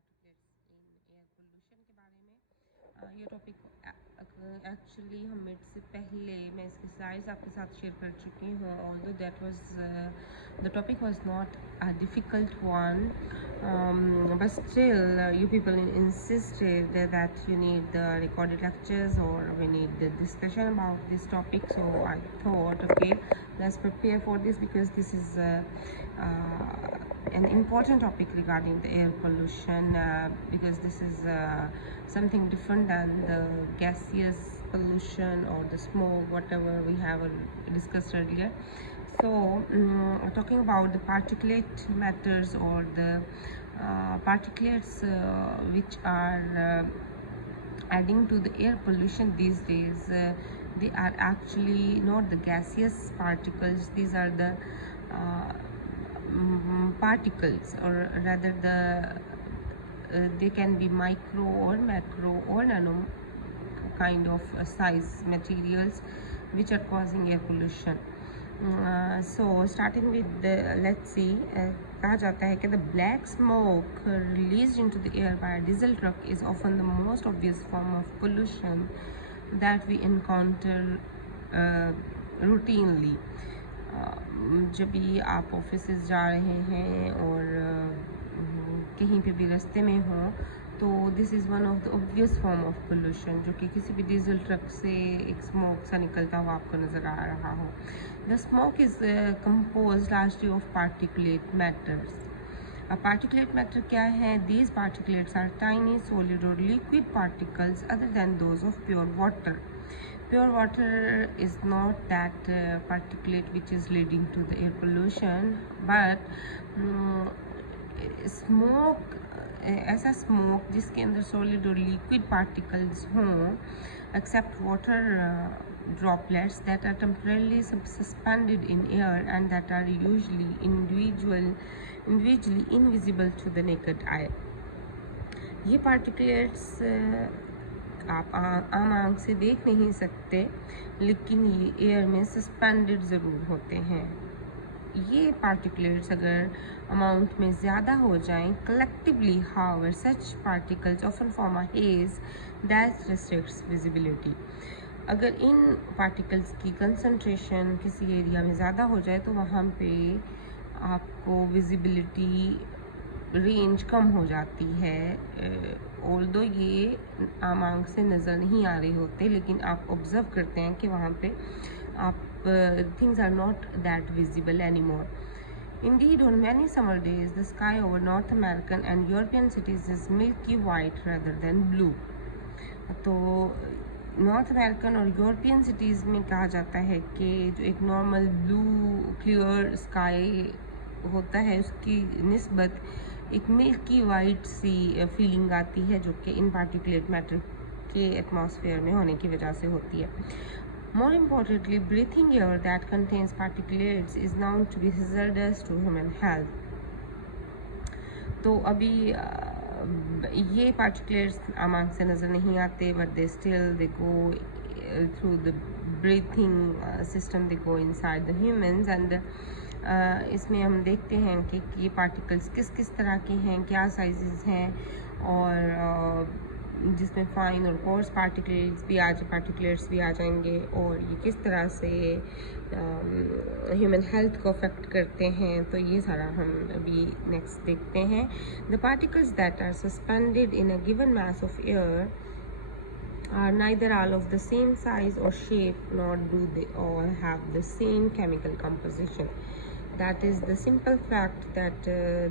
Particles in air pollution के बारे में। ये टॉपिक एक्चुअली हम मिड से पहले मैं इसके स्लाइड्स आपके साथ शेयर कर चुकी हूँ। Although that was the topic was not a difficult one, but still you people insisted that you need the recorded lectures or we need the discussion about this topic. So I thought, okay, let's prepare for this because this is an important topic regarding the air pollution, because this is something different than the gaseous pollution or the smoke, whatever we have discussed earlier. So talking about the particulate matters or the particulates which are adding to the air pollution these days, they are actually not the gaseous particles. These are the particles, or rather they can be micro or macro or nano kind of size materials which are causing air pollution. So starting with the, let's see, कहा जाता है कि the black smoke released into the air by a diesel truck is often the most obvious form of pollution that we encounter routinely. जब भी आप ऑफिसेज जा रहे हैं और कहीं पे भी रास्ते में हो, तो this is one of the obvious form of pollution, जो कि किसी भी डीजल ट्रक से एक स्मोक सा निकलता हुआ आपको नज़र आ रहा हो. The smoke is compose largely of particulate matters. Particulate matter क्या है? These particulates are tiny solid और liquid particles other than those of pure water. Pure water is not that particulate which is leading to the air pollution, but smoke, ऐसा smoke जिसके अंदर solid और liquid particles हों, except water droplets that are temporarily suspended in air and that are usually individually invisible to the naked eye. ये particulates आप आम आँख से देख नहीं सकते, लेकिन ये एयर में सस्पेंडेड ज़रूर होते हैं. ये पार्टिकुलेट्स अगर अमाउंट में ज़्यादा हो जाएं, collectively however such particles often form a hedge that restricts visibility. अगर इन पार्टिकल्स की कंसंट्रेशन किसी एरिया में ज़्यादा हो जाए तो वहाँ पे आपको विजिबिलिटी रेंज कम हो जाती है. ऑल्दो ये आम आँख से नज़र नहीं आ रहे होते, लेकिन आप ऑब्ज़र्व करते हैं कि वहाँ पे आप things are not that visible any more. Indeed, on many summer days, the sky over North American and European cities is milky white rather than blue. तो नॉर्थ अमेरिकन और यूरोपियन सिटीज़ में कहा जाता है कि जो एक नॉर्मल ब्लू क्लियर स्काई होता है, उसकी निस्बत एक मिल्की वाइट सी फीलिंग आती है, जो कि इन पार्टिकुलेट मैटर के एटमॉस्फेयर में होने की वजह से होती है. More importantly, breathing air that contains particulates is known to be hazardous to human health. तो अभी ये पार्टिकुलेट्स आम आँख से नज़र नहीं आते, but they still they go through the breathing system, they go inside the humans. And इसमें हम देखते हैं कि ये पार्टिकल्स किस किस तरह के हैं, क्या साइजेस हैं, और जिसमें फाइन और कोर्स पार्टिकुलेट्स भी आ जाएंगे, और ये किस तरह से ह्यूमन हेल्थ को अफेक्ट करते हैं. तो ये सारा हम अभी नेक्स्ट देखते हैं. The particles that are suspended in a given mass of air are neither all of the same size or shape, nor do they all have the same chemical composition. That is the simple fact that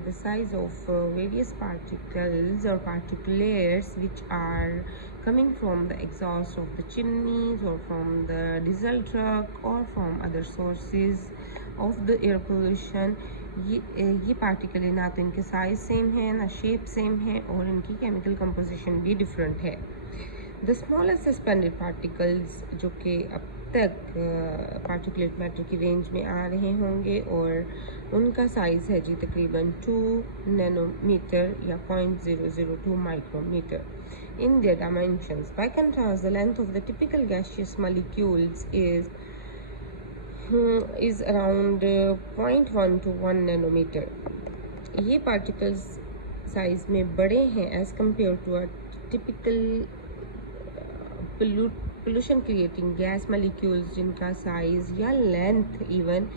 the size of various particles or particulates which are coming from the exhaust of the chimneys or from the diesel truck or from other sources of the air pollution, ये पार्टिकल ना तो इनके size same है, ना shape same है, और इनकी chemical composition भी डिफरेंट है. द स्मॉलेस्ट सस्पेंडेड पार्टिकल्स, जो कि अब तक पार्टिकुलेट मैटर की रेंज में आ रहे होंगे, और उनका साइज़ है जी तकरीबन 2 नैनोमीटर या 0.002 micrometer in their dimensions. By contrast, the length of the typical gaseous molecules is around 0.1 to 1 nanometer. ये पार्टिकल्स साइज में बड़े हैं as compared to a typical pollution creating gas molecules जिनका साइज या लेंथ इवन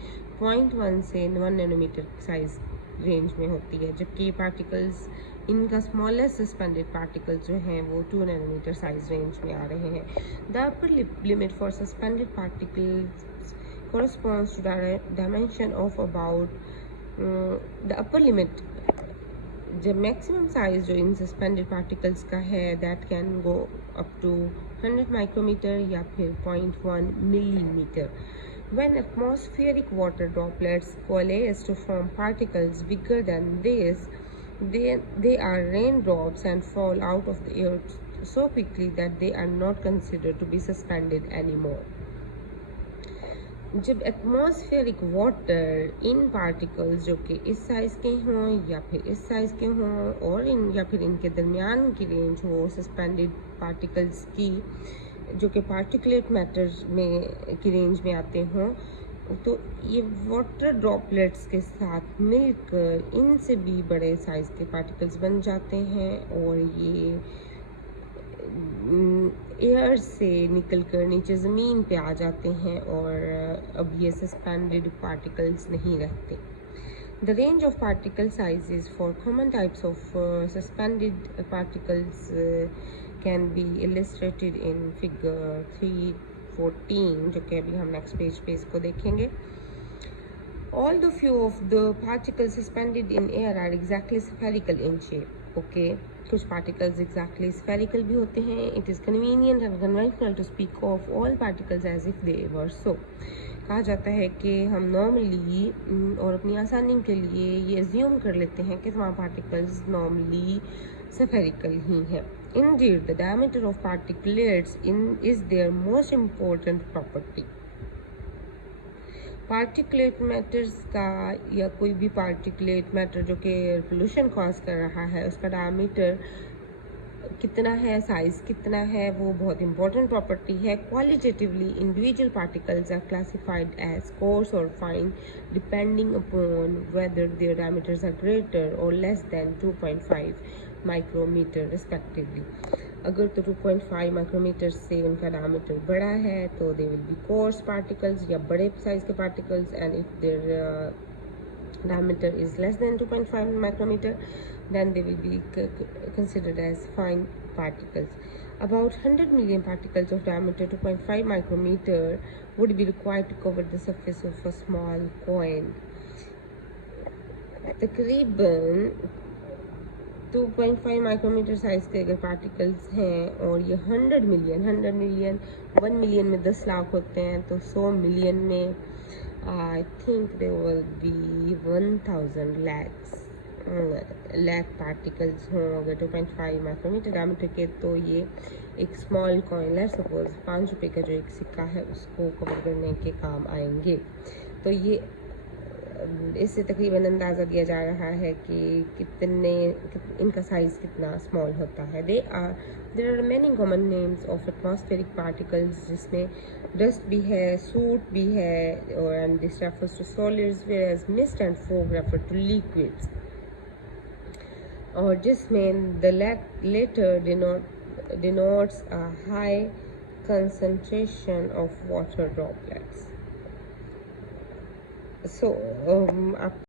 0.1 से 1 नैनोमीटर साइज रेंज में होती है, जबकि पार्टिकल्स इनका स्मॉलेस्ट सस्पेंडेड पार्टिकल्स जो हैं वो 2 नैनोमीटर साइज रेंज में आ रहे हैं। The upper limit for suspended particles corresponds to dimension of about the upper limit जब मैक्सिमम साइज जो इन सस्पेंडेड पार्टिकल्स का है that can go up to 100 micrometre या फिर 0.1 millimetre. When atmospheric water droplets coalesce to form particles bigger than this, they are raindrops and fall out of the air so quickly that they are not considered to be suspended anymore. जब atmospheric water in particles जो कि इस साइज़ के हों या फिर इस साइज़ के हों और या फिर इनके दरमियान की रेंज हो सस्पेंडेड पार्टिकल्स की जो कि पार्टिकुलेट मैटर में की रेंज में आते हों, तो ये वाटर ड्रॉपलेट्स के साथ मिलकर इनसे भी बड़े साइज़ के पार्टिकल्स बन जाते हैं और ये एयर से निकलकर नीचे ज़मीन पे आ जाते हैं और अब ये सस्पेंडेड पार्टिकल्स नहीं रहते। The range of particle sizes for common types of suspended particles can be illustrated in figure 314, जो कि अभी हम नेक्स्ट पेज पे इसको देखेंगे। Although few of the particles suspended in air are exactly spherical in shape, okay, कुछ particles exactly spherical भी होते हैं। It is convenient and conventional to speak of all particles as if they were so. कहा जाता है कि हम नॉर्मली और अपनी आसानी के लिए ये एज्यूम कर लेते हैं कि तमाम पार्टिकल्स नॉर्मली स्फेरिकल ही हैं। Indeed, the diameter of particulates is their most important property. Particulate matters का या कोई भी पार्टिकुलेट मैटर जो कि पोल्यूशन कॉज कर रहा है उसका डायमीटर कितना है, साइज कितना है, वो बहुत इंपॉर्टेंट प्रॉपर्टी है। Qualitatively individual particles are classified as coarse और fine depending upon whether their diameters are greater और लेस देन 2.5 माइक्रोमीटर रिस्पेक्टिवली। अगर तो 2.5 माइक्रोमीटर से उनका डायमीटर बड़ा है तो they will be coarse particles या बड़े साइज के particles, and if there diameter is less than 2.5 micrometer then they will be considered as fine particles. About 100 million particles of diameter 2.5 micrometer would be required to cover the surface of a small coin. तकरीबन 2.5 micrometer size के अगर पार्टिकल्स हैं और ये 100 मिलियन 1 मिलियन में 10 लाख होते हैं तो 100 मिलियन में I think there will be 1000 lakh particles हों अगर 2.5 माइक्रोमीटर डायमीटर के, तो ये एक स्मॉल कॉइन लेट्स सपोज 5 रुपये का जो एक सिक्का है उसको कवर करने के काम आएंगे। तो ये इससे तकरीबन अंदाज़ा दिया जा रहा है कि इनका साइज़ कितना स्मॉल होता है। There are many common names of atmospheric particles जिसमें डस्ट भी है, सूट भी है, और and this refers to solids whereas mist and fog refer to liquids, और जिसमें the latter denotes a high concentration of water droplets. So आप